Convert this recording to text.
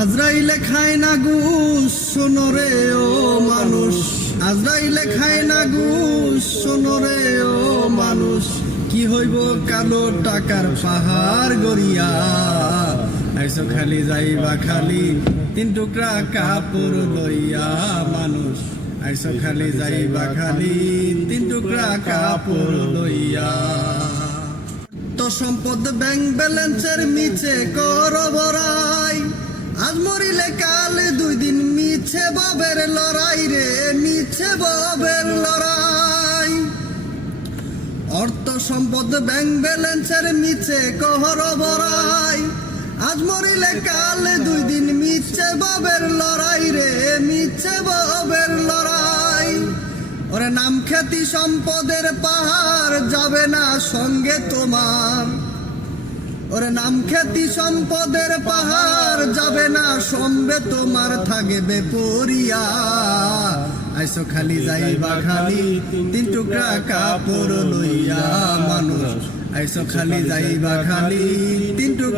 আজরাইলে খায় না ঘুষ, শোনো রে ও মানুষ। আজরাইলে খায় না ঘুষ, শোনো রে ও মানুষ। কি হইব কালো টাকার পাহাড় গড়িয়া, আইসো খালি যাইবা খালি তিন টুকরা কাপড় লইয়া মানুষ। আইসো খালি যাইবা খালি তিন টুকরা কাপড় লইয়া। তো সম্পদ ব্যাংক ব্যালেন্সের মিছে কর বড়াই, আজ মরিলে কাল দুই দিন মিছে বাবের লড়াই রে, মিছে বাবের লড়াই। অর্থ সম্পদ ব্যাংক ব্যালেন্সের মিছে কর বড়াই, আজ মরিলে কাল দুই দিন মিছে বাবের লড়াই রে, মিছে বাবের লড়াই। ওরে নাম খ্যাতি সম্পদের পাহাড় যাবে না সঙ্গে তোমার, ওরে নাম খ্যাতি সম্পদের পাহাড় যাবে না সঙ্গে তোমার, থাকবে পরিয়া। আইসো খালি যাইবা খালি তিন টুকরা কাপড় লইয়া মানুষ। আইসো খালি যাইবা খালি তিন টুকরা